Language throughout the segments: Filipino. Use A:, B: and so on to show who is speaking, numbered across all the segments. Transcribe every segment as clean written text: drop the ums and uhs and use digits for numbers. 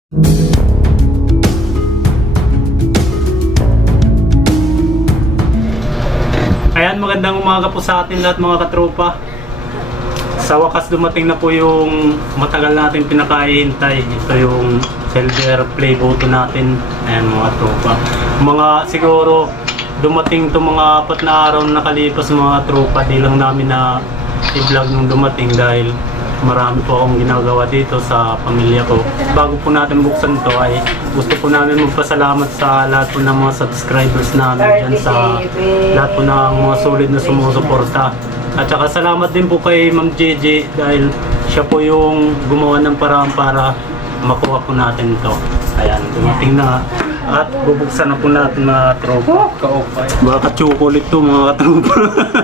A: Ayan, magandang umaga po sa atin lahat mga katropa. Sa wakas dumating na po yung matagal natin pinakahihintay. Ito yung silver play button natin. Ayan mga tropa. Mga siguro dumating to mga 4 na araw na nakalipas mga tropa. Di lang namin na i-vlog nung dumating dahil marami po akong ginagawa dito sa pamilya ko. Bago po natin buksan to ay gusto po namin magpasalamat sa lahat po ng mga subscribers namin dyan, sa lahat po ng mga solid na sumusuporta. At saka salamat din po kay Ma'am JJ dahil siya po yung gumawa ng paraan para makuha po natin to. Ayan, dumating na at bubuksan na po natin mga tropa. Baka chocolate to mga tropa.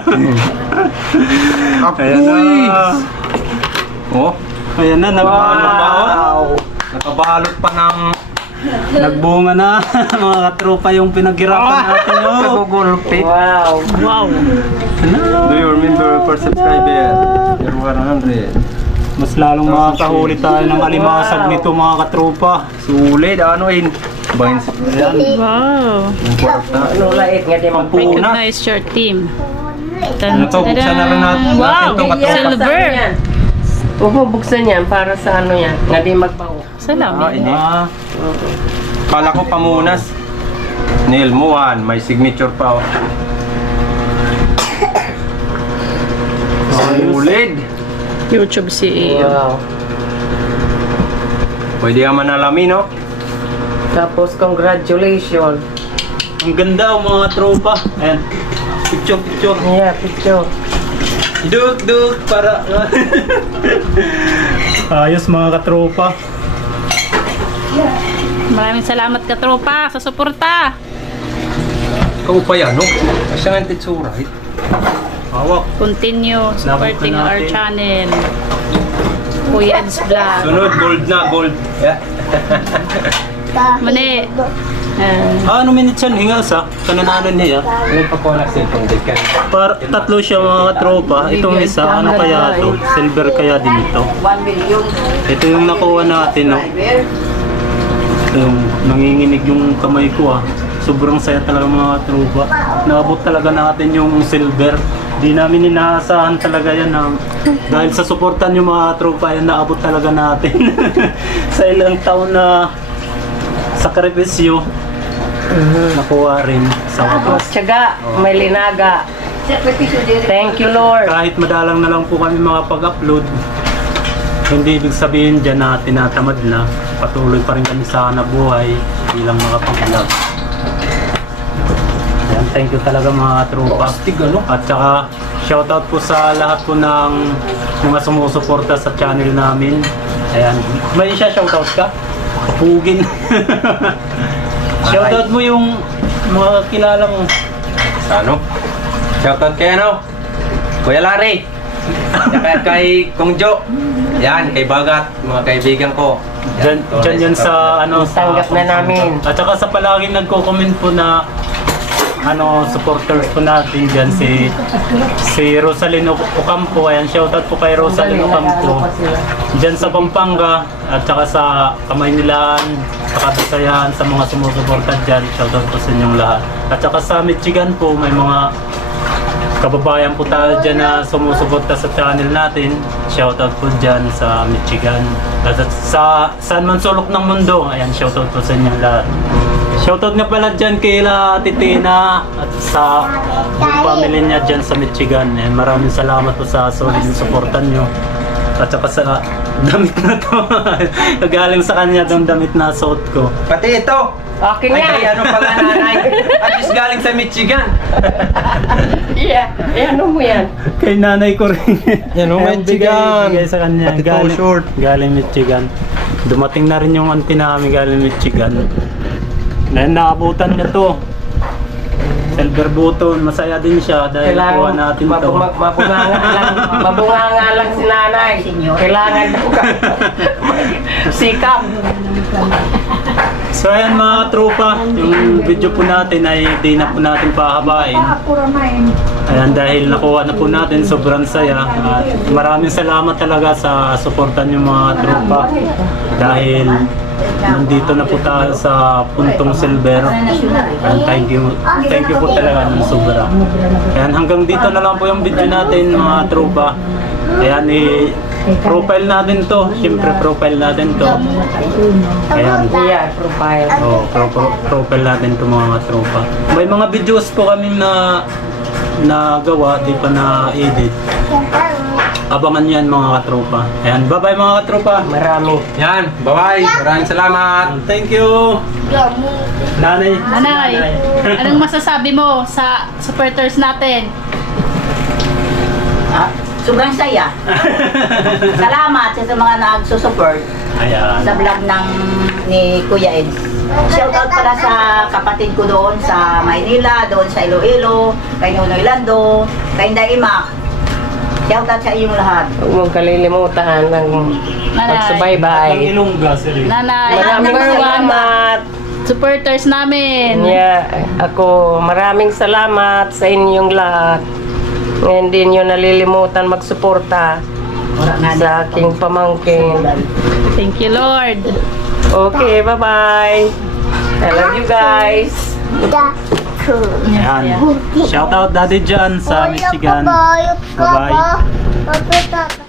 A: Ayan na.
B: Oh,
A: Ayan na, nagbalot pa ako.
B: nakabalot pa ng
A: Nagbunga na mga katropa yung pinaghirapan natin. Oh.
B: nagugulpit.
C: Wow.
A: Wow!
B: Do you remember first subscriber? You're 100.
A: Mas lalong makakahuli tayo ng alimasag nito mga katropa.
B: Sulit, ano in? Bains.
D: Wow!
B: Yung kwarta.
C: Ano lait nga di
B: Pampuna.
D: Recognize your team.
B: Ano to, buksan na rin natin.
D: Wow!
B: Ito, katropa.
D: Silver!
C: Bubuksan yan para sa ano yan, nga di magbaho.
D: Salamin.
B: Ini.
A: Ah,
B: Kala ko pamunas. Nail mo one, may signature pa. Oh. Sulit.
D: YouTube CEO.
C: Wow.
B: Pwede ka manalamin, no?
C: Tapos congratulations.
A: ang ganda oh, mga tropa. Ayan. Picture, picture.
C: Yeah, picture.
A: Duk para ayos mga katropa.
D: Maraming salamat katropa sa suporta.
B: Ikaw pa yan, no? Siya nga titsura, eh.
A: Hawak.
D: Continue supporting
A: Laban pa
D: our
A: natin.
D: channel. Kuya Ed's Vlog.
B: Sunod, gold na, gold. Yeah.
D: Mani.
A: Ano minutes yan? Hinga sa kanananan niya.
B: Ano pa ko na cellphone din ka?
A: Para tatlo siya mga katropa. Itong isa, ano kaya to? Silver kaya din ito.
C: 1 million.
A: Ito yung nakuha natin, no? Yung nanginginig yung kamay ko ah. Sobrang saya talaga mga tropa. Naabot talaga natin yung silver. Di namin inaasahan talaga yan na dahil sa suportan yung mga tropa yan naabot talaga natin. Sa ilang taon na sakripisyo, nakuha rin sa wakas.
C: Tiyaga, may linaga. Thank you, Lord.
A: Kahit madalang na lang po kami makapag-upload, hindi ibig sabihin dyan na tinatamad na. Patuloy pa rin kami sa nabuhay bilang makapag-vlog. Ayan, thank you talaga mga tropa. At saka shoutout po sa lahat po ng mga sumusuporta sa channel namin. Ayan, may siya shoutout ka? Kapugin. Shoutout mo yung mga kilala mo.
B: Sa ano? Shoutout kay ano? Kuya Larry. Saka kay Kong Jo. Yan, kay Bagat, mga kaibigan ko.
A: Dyan yan sa ano
C: Tanggap na namin.
A: At saka sa palaging nagko-comment po na ano supporters po natin dyan si Rosalyn Ocampo. Ayan, shoutout po kay Rosalyn Ocampo dyan sa Pampanga at saka sa Kamaynilan, sa Kabisayan, sa mga sumusuporta dyan. Shoutout po sa inyong lahat. At saka sa Michigan po may mga kababayan po tayo dyan na sumusuporta sa channel natin. Shoutout po dyan sa Michigan. At sa saan man sulok ng mundo, ayan, shoutout po sa inyong lahat. Shoutout nga pala dyan kay Titina at sa family niya dyan sa Michigan. Ayan, maraming salamat po sa solid na supportan nyo. At saka sa damit na to. Galing sa kanya itong damit na suot ko.
B: Pati ito.
C: Akin
B: Ay,
C: yan.
B: kay ano pala nanay? At least galing sa Michigan.
C: Yeah, ano mo yan?
A: Kay nanay ko rin.
B: Yan, oh,
A: Ayan,
B: Michigan.
A: bigay sa kanya.
B: Pati to, short.
A: Galing Michigan. Dumating na rin yung auntie namin galing Michigan. Naabutan niya to. Silver button. Masaya din siya dahil nakuha natin to.
C: Mabunganga lang si nanay. Kailangan daw ka. Sikap.
A: So ayan mga tropa, yung video po natin ay di na po natin pahabain. Ayan, dahil nakuha na po natin, sobrang saya. At maraming salamat talaga sa suportan yung mga tropa. Dahil nandito na po tayo sa puntong silver. Ayan, thank you po talaga ng sobra. Ayan, hanggang dito na lang po yung video natin mga tropa. Ayan, profile natin to. Siyempre profile natin to. Ayan.
C: Yeah, profile.
A: Oh, profile natin to mga tropa. May mga videos po kami na nagawa, di pa na-edit. Abangan yan mga katropa. Ayan, bye-bye mga katropa.
C: Marami.
B: Yan, bye-bye. Maraming salamat.
A: Thank you. Nanay.
D: Nanay, anong masasabi mo sa supporters natin?
C: Sobrang saya. Salamat sa mga nagsusupport
A: Ayan.
C: sa vlog ni Kuya Eds. Shoutout pala sa kapatid ko doon sa Maynila, doon sa Iloilo, kay Nonoy Lando, kay Inday Imak. Shoutout sa inyong lahat.
E: Huwag mong kalilimutan ng
D: Nanay,
E: pagsubaybay.
A: Ilongga sila.
D: Nanay,
E: Maraming
D: number one
E: salamat.
D: supporters namin.
E: Yeah, ako, maraming salamat sa inyong lahat. Ngayon din nyo nalilimutan magsuporta sa aking pamangkin.
D: Thank you, Lord.
E: Okay, bye-bye. I love you guys.
A: Ayan. Shout out Daddy John sa Michigan. Bye-bye.